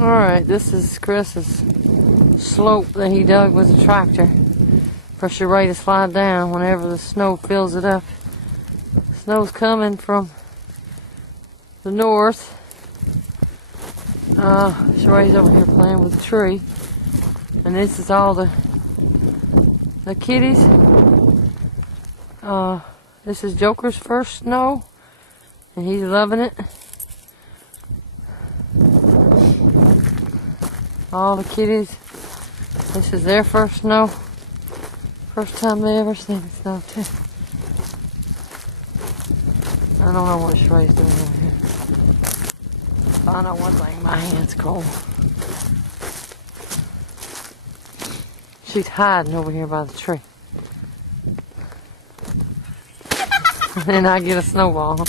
Alright, this is Chris's slope that he dug with the tractor. Pressure rate to slide down whenever the snow fills it up. Snow's coming from the north. Sheray's over here playing with the tree. And this is all the kitties. This is Joker's first snow. And he's loving it. All the kitties, this is their first snow. First time they ever seen snow too. I don't know what Sheray's doing over here. Find out one thing, my hand's cold. She's hiding over here by the tree. And then I get a snowball.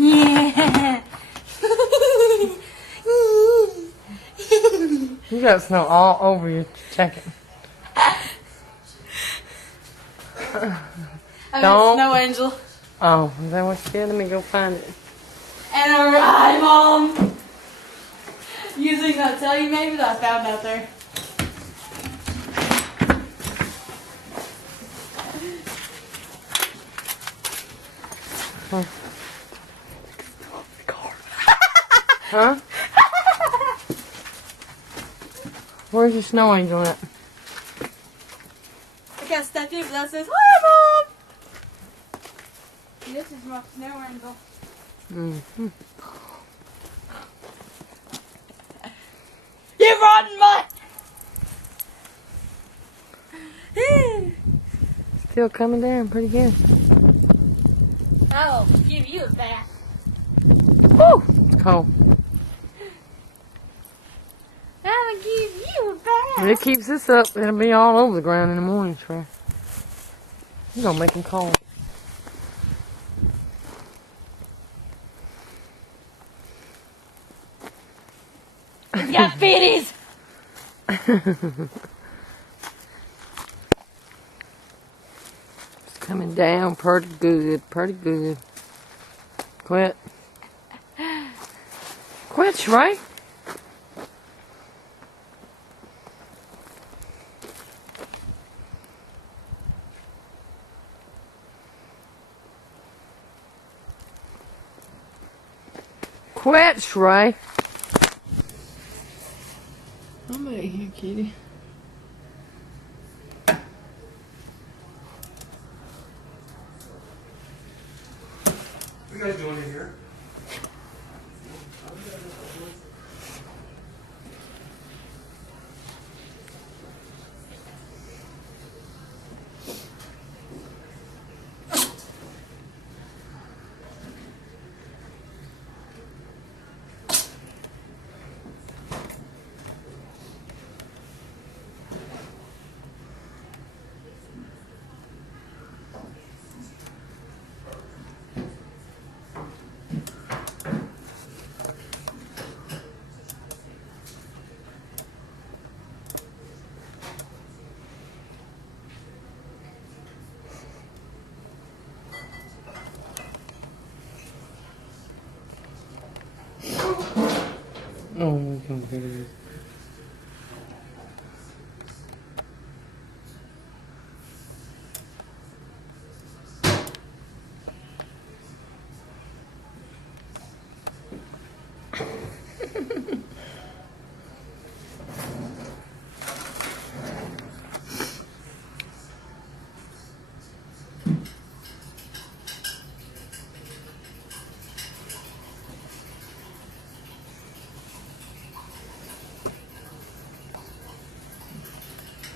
Yeah. You got snow all over your jacket. Don't. Snow angel. Oh, is that what you did? Let me go find it. And a ride, Mom. Using that tell you maybe that I found out there. Huh? Where's your snow angel at? I got stuck in, but that says, "Hi, Mom." This is my snow angel. Mm-hmm. You rotten mutt! Still coming down pretty good. I'll give you a bath. Woo! It's cold. I'll give you a bath. If it keeps this up, it'll be all over the ground in the morning, Sheree. You're gonna make him cold. You got fitties. It's coming down pretty good, pretty good. Quit. Quit, Sheree. Quit, Sheree. I'm out here, kitty. What are you guys doing in here?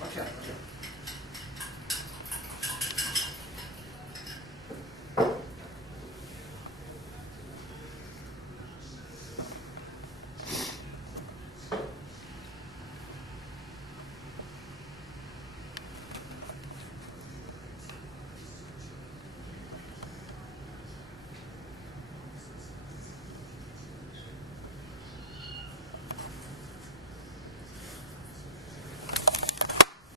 Watch out, watch out.